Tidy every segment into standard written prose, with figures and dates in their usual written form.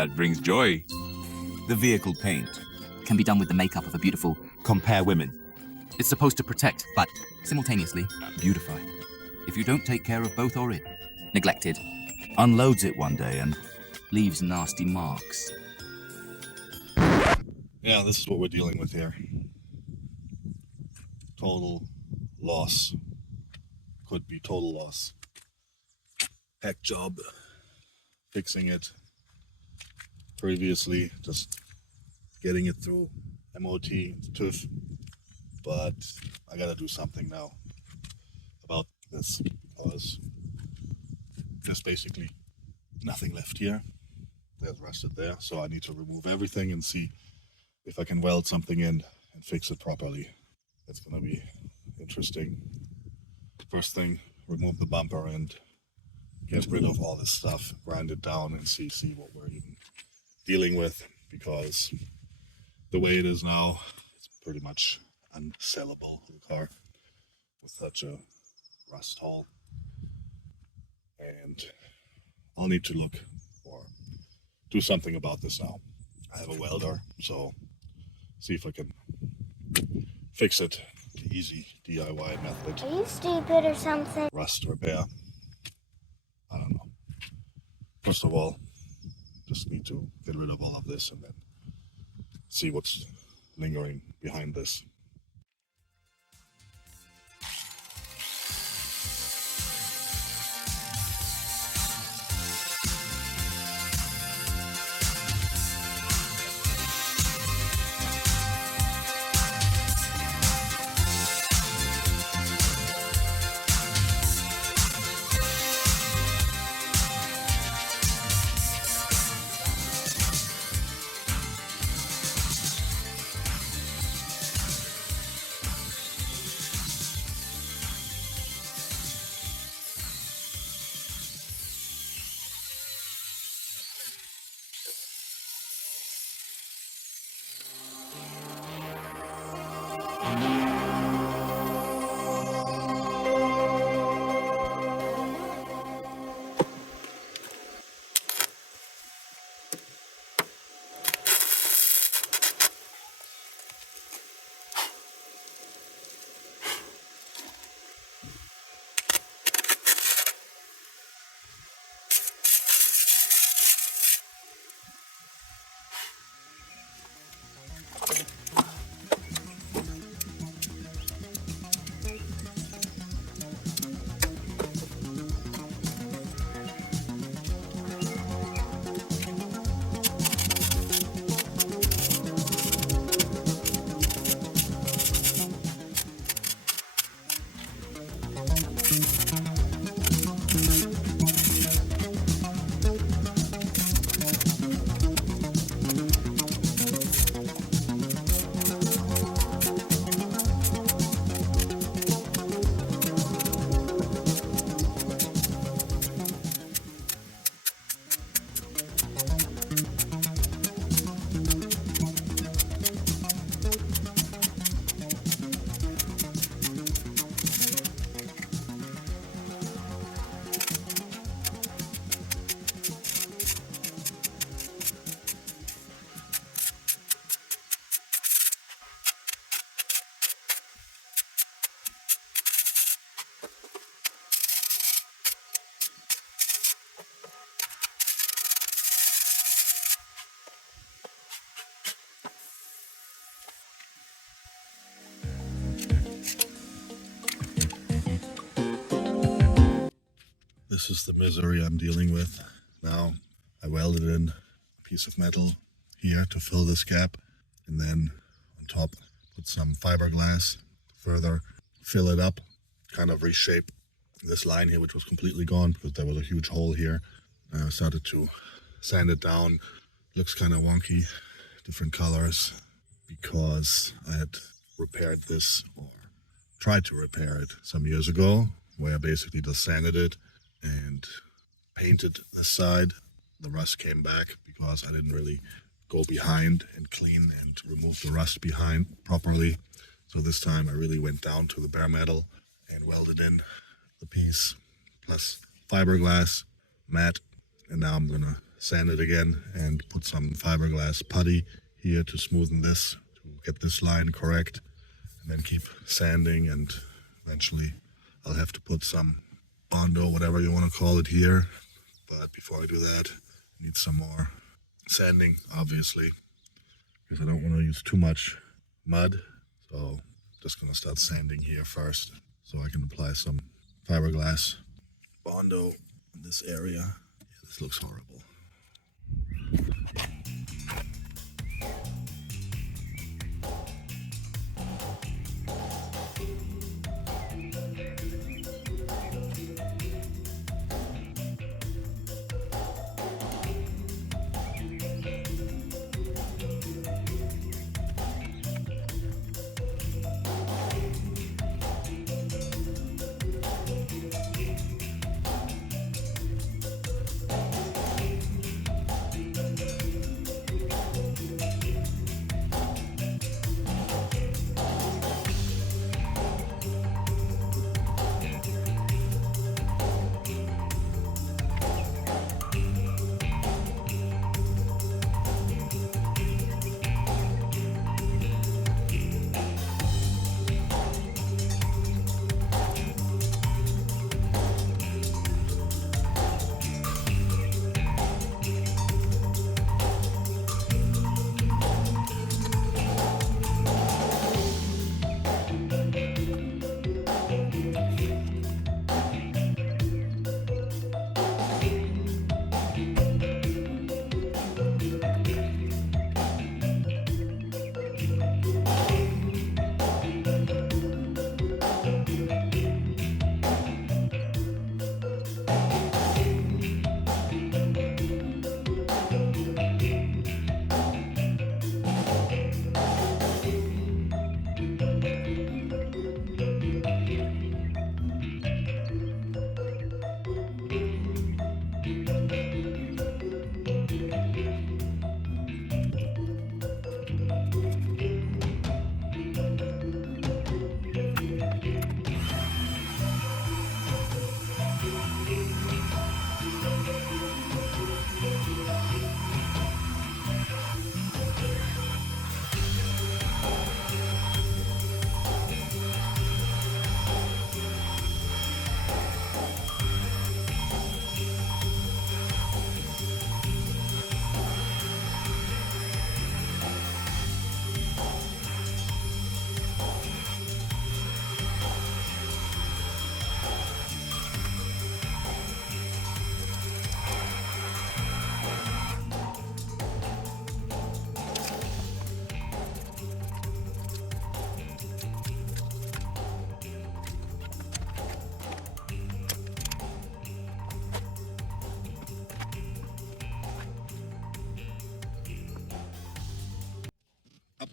that brings joy. The vehicle paint can be done with the makeup of a beautiful compare women. It's supposed to protect, but simultaneously beautify. If you don't take care of both or it, neglected, Unloads it one day and leaves nasty marks. Yeah, this is what we're dealing with here. Total loss. Could be total loss. Heck job fixing it previously, just getting it through MOT, TÜV, but I gotta do something now about this because there's basically nothing left here. There's rusted there, so I need to remove everything and see if I can weld something in and fix it properly. That's gonna be interesting. First thing, remove the bumper and get rid of all this stuff, grind it down and see what we're even dealing with, because the way it is now, it's pretty much unsellable, the car, with such a rust hole. And I'll need to look or do something about this now. I have a welder, so see if I can fix it the easy DIY method. Are you stupid or something? Rust repair. I don't know. First of all, just need to get rid of all of this and then see what's lingering behind this. This is the misery I'm dealing with now. I welded in a piece of metal here to fill this gap, and then on top put some fiberglass to further fill it up, kind of reshape this line here, which was completely gone because there was a huge hole here. I started to sand it down. Looks kind of wonky, different colors, because I had repaired this, or tried to repair it some years ago, where I basically just sanded it and painted the side. The rust came back because I didn't really go behind and clean and remove the rust behind properly. So this time I really went down to the bare metal and welded in the piece plus fiberglass, matte, and now I'm gonna sand it again and put some fiberglass putty here to smoothen this, to get this line correct, and then keep sanding, and eventually I'll have to put some Bondo, whatever you want to call it, here. But before I do that, I need some more sanding, obviously, because I don't want to use too much mud. So I'm just going to start sanding here first so I can apply some fiberglass Bondo in this area. Yeah, this looks horrible.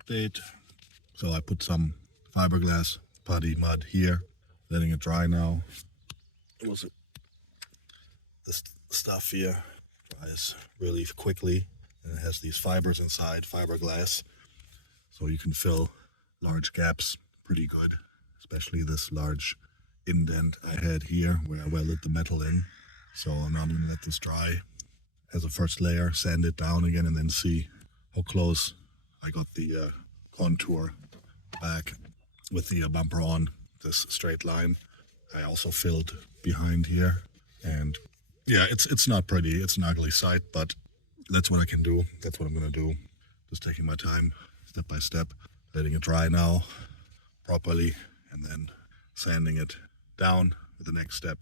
Update. So I put some fiberglass putty mud here, letting it dry now. This stuff here dries really quickly, and it has these fibers inside, fiberglass, so you can fill large gaps pretty good, especially this large indent I had here where I welded the metal in. So now I'm going to let this dry as a first layer, sand it down again, and then see how close I got the contour back with the bumper on this straight line. I also filled behind here, and yeah, it's not pretty, it's an ugly sight, but that's what I can do. That's what I'm gonna do. Just taking my time, step by step, letting it dry now properly, and then sanding it down with the next step.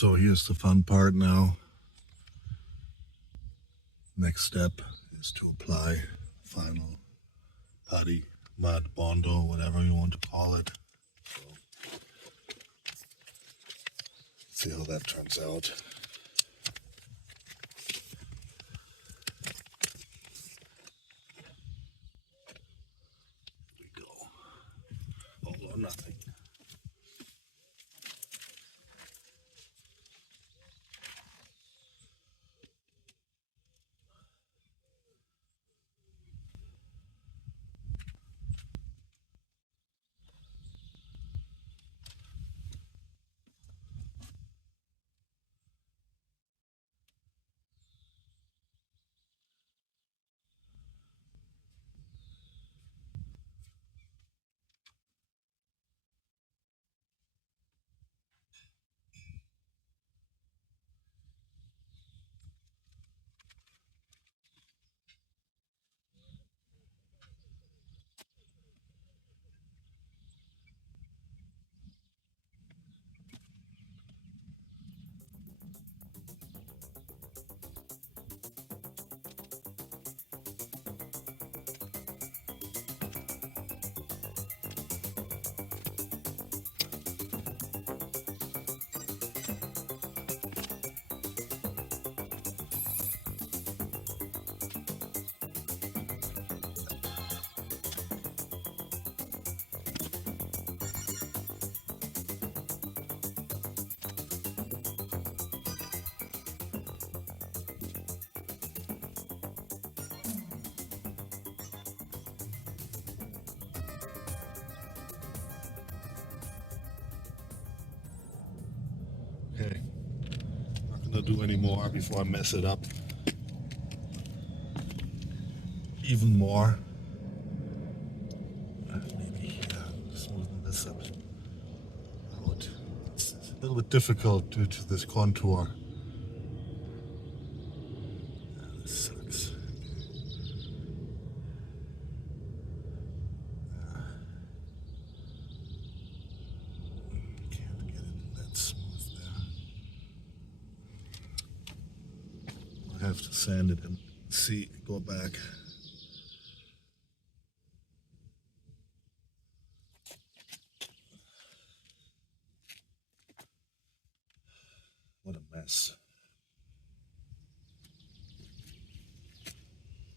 So here's the fun part now. Next step is to apply final putty, mud, bondo, whatever you want to call it. So, see how that turns out. Here we go. All or nothing. Okay, not gonna do any more before I mess it up even more. Maybe here, smoothen this out. It's a little bit difficult due to this contour. This sucks. Can't get it that smooth there. I have to sand it and see, go back. What a mess.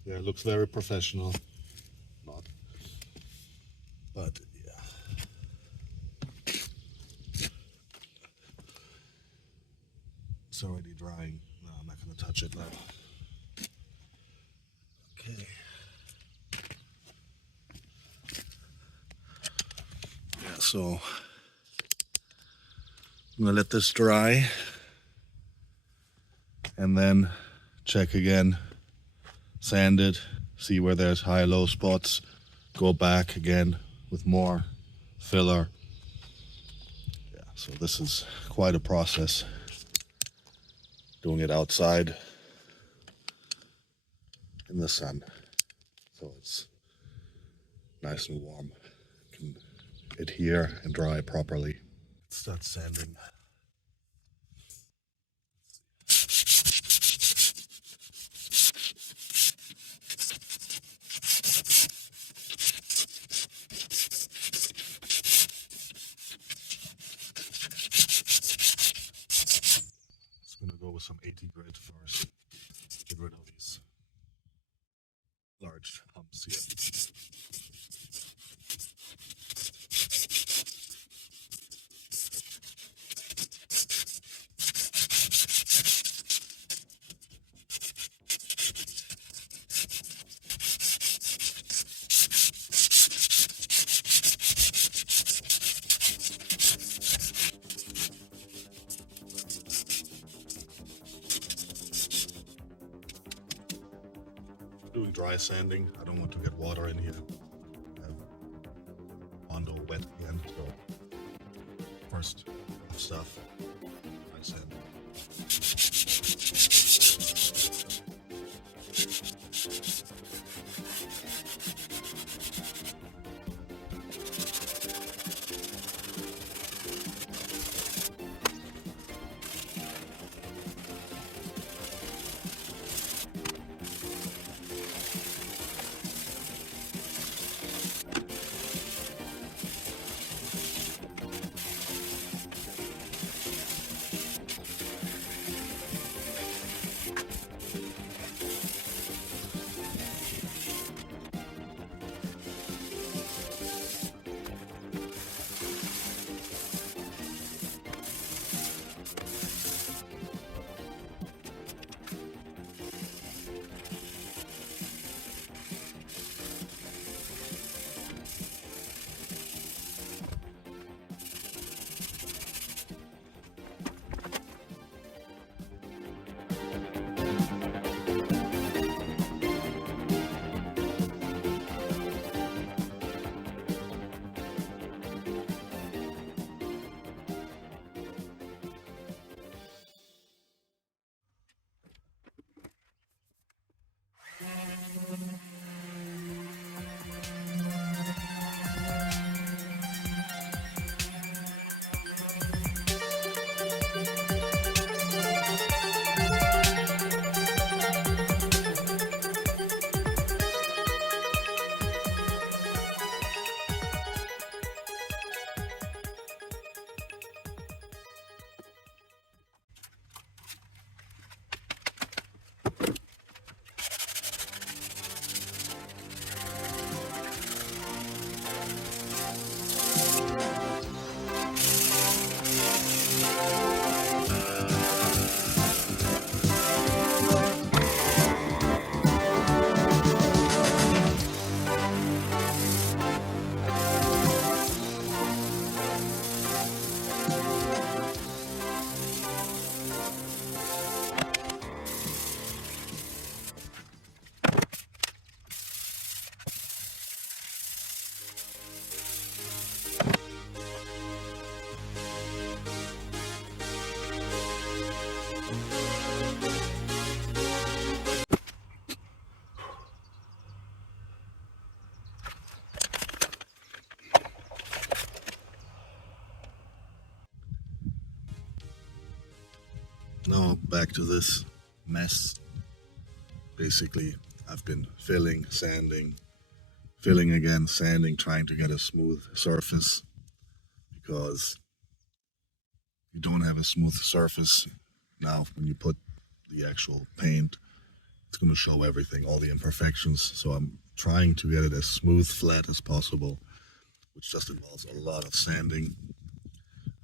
Yeah, it looks very professional. Not. But yeah. It's already drying. No, I'm not gonna touch it now. Okay. Yeah, so I'm gonna let this dry and then check again, sand it, see where there's high low spots, go back again with more filler. Yeah, so this is quite a process, doing it outside in the sun, so it's nice and warm, can adhere and dry properly. Start sanding. Just gonna go with some 80 grit first. Get rid of these large humps here. Doing dry sanding. I don't want to get water in here. Bondo wet again. So first stuff, dry sand. back to this mess. Basically, I've been filling, sanding, filling again, sanding, trying to get a smooth surface, because you don't have a smooth surface now. When you put the actual paint, it's going to show everything, all the imperfections. So I'm trying to get it as smooth, flat as possible, which just involves a lot of sanding.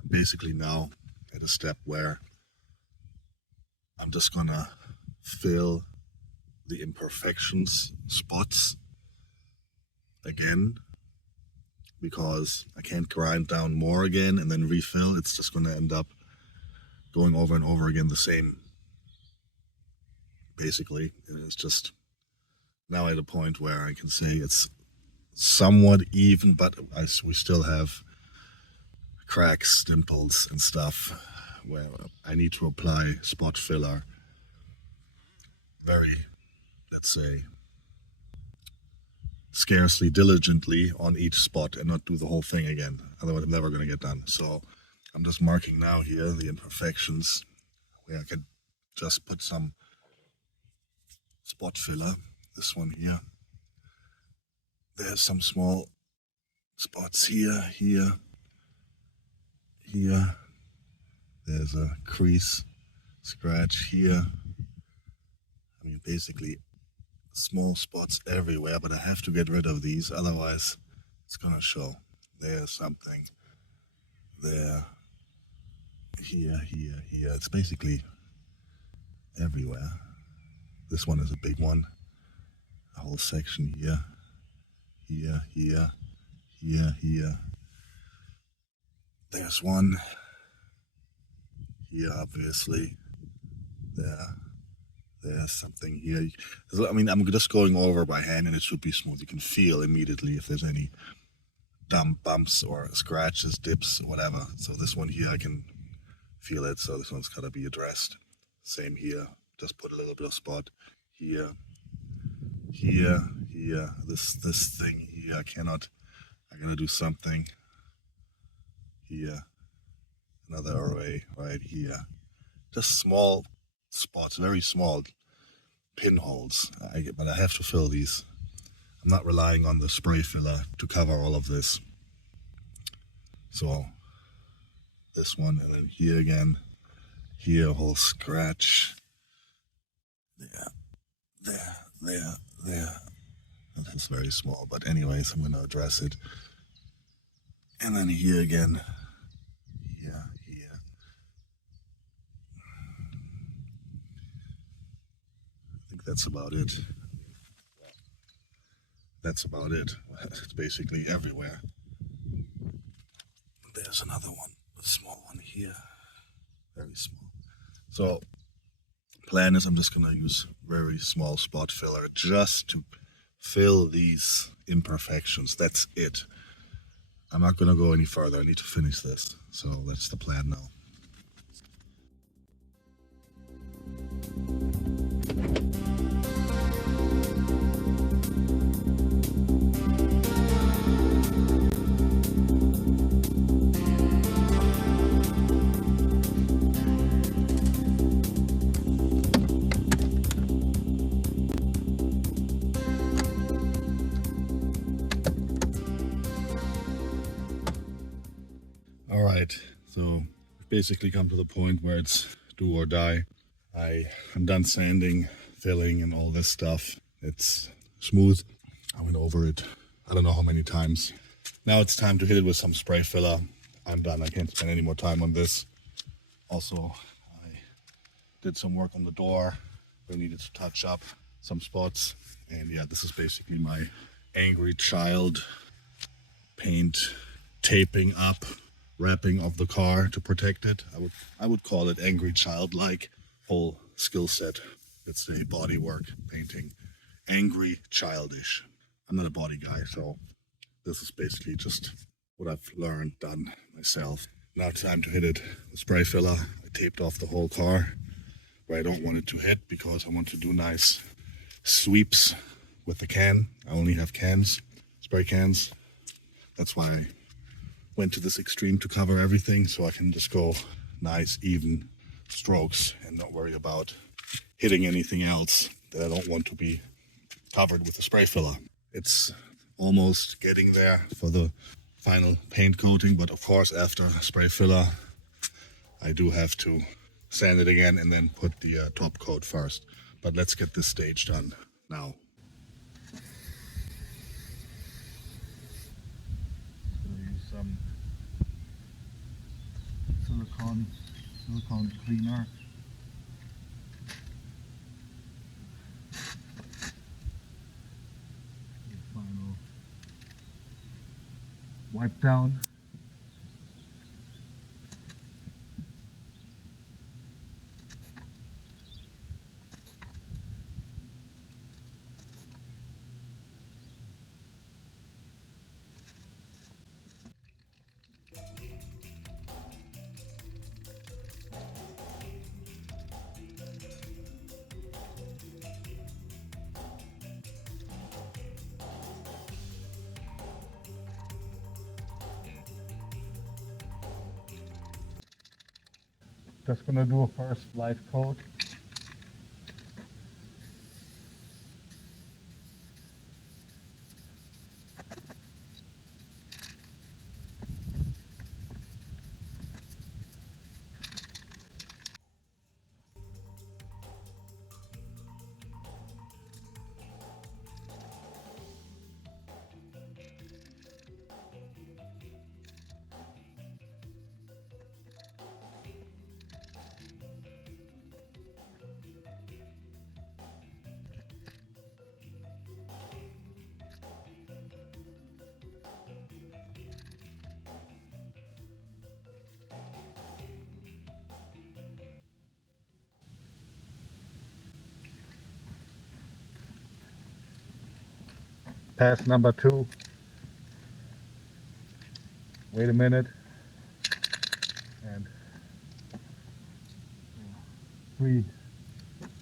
I'm basically now at a step where I'm just gonna fill the imperfections spots again, because I can't grind down more again and then refill. It's just gonna end up going over and over again the same, basically. And it's just now at a point where I can say it's somewhat even, but we still have cracks, dimples and stuff where I need to apply spot filler very, let's say, scarcely diligently on each spot and not do the whole thing again. Otherwise I'm never going to get done. So I'm just marking now here the imperfections where I could just put some spot filler. This one here. There's some small spots here, here, here. There's a crease, scratch here. I mean, basically small spots everywhere, but I have to get rid of these, otherwise it's gonna show. There's something there, here, here, here. It's basically everywhere. This one is a big one. A whole section here, here, here, here, here. There's one here, obviously. There's something here. I mean, I'm just going over by hand and it should be smooth. You can feel immediately if there's any dumb bumps or scratches, dips, whatever. So this one here, I can feel it. So this one's got to be addressed. Same here. Just put a little bit of spot here, here, here. This thing here, I gotta do something here. Another array right here. Just small spots, very small pinholes. But I have to fill these. I'm not relying on the spray filler to cover all of this. So this one, and then here again, here a whole scratch. There. This is very small, but anyways, I'm going to address it. And then here again, here. I think that's about it. That's about it. It's basically everywhere. There's another one, a small one here, very small. So plan is I'm just going to use very small spot filler just to fill these imperfections. That's it. I'm not going to go any further. I need to finish this. So that's the plan now. All right, so we've basically come to the point where it's do or die. I'm done sanding, filling, and all this stuff. It's smooth. I went over it, I don't know how many times. Now it's time to hit it with some spray filler. I'm done. I can't spend any more time on this. Also, I did some work on the door. We needed to touch up some spots. And yeah, this is basically my angry child paint taping up, wrapping of the car to protect it. I would call it angry child-like whole skill set. It's a bodywork painting. Angry childish. I'm not a body guy, so this is basically just what I've learned, done myself. Now time to hit it with spray filler. I taped off the whole car where I don't want it to hit because I want to do nice sweeps with the can. I only have cans, spray cans. That's why I went to this extreme to cover everything, so I can just go nice, even strokes and not worry about hitting anything else that I don't want to be covered with the spray filler. It's almost getting there for the final paint coating, but of course after spray filler I do have to sand it again and then put the top coat first. But let's get this stage done now. Use some silicone cleaner. Final wipe down. Just gonna do a first light coat. Pass number 2. Wait a minute. And 3,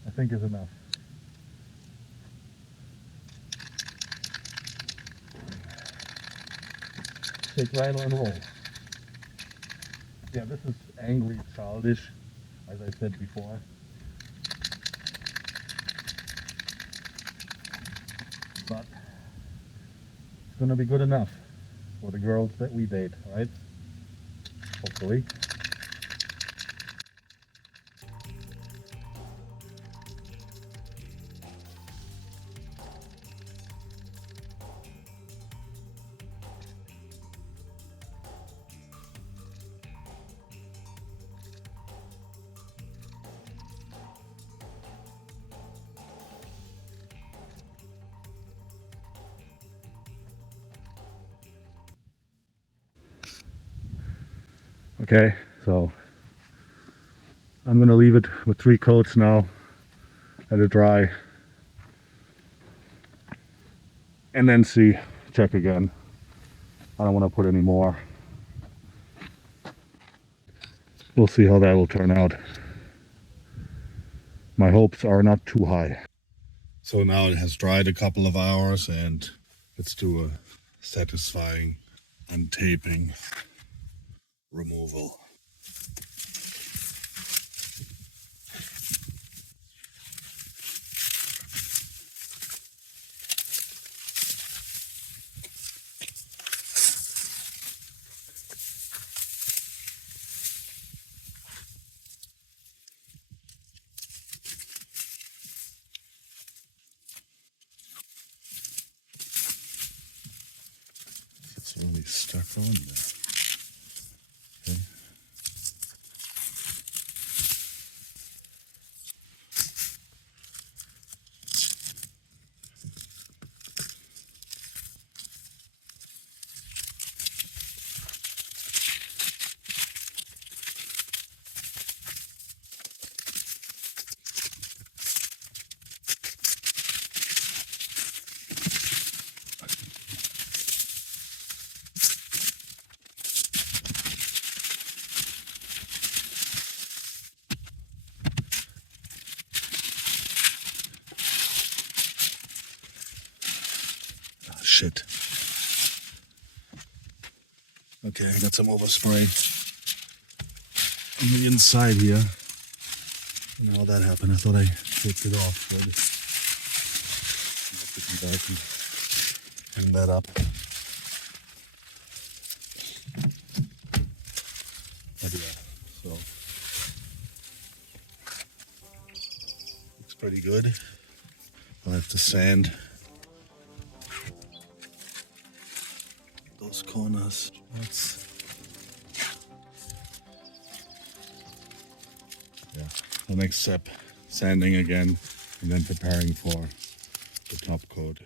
I think, is enough. Take right and roll. Yeah, this is angry, childish, as I said before. But it's gonna be good enough for the girls that we date, right? Hopefully. Okay, so I'm gonna leave it with 3 coats now, let it dry, and then check again. I don't want to put any more. We'll see how that will turn out. My hopes are not too high. So now it has dried a couple of hours, and let's do a satisfying untaping removal. It's really stuck on there. Okay. Shit. Okay, I got some overspray on the inside here. Now that happened, I thought I taped it off, but I have to come back and hang that up. But yeah, so looks pretty good. I'll have to sand those corners. The next step, sanding again, and then preparing for the top coat.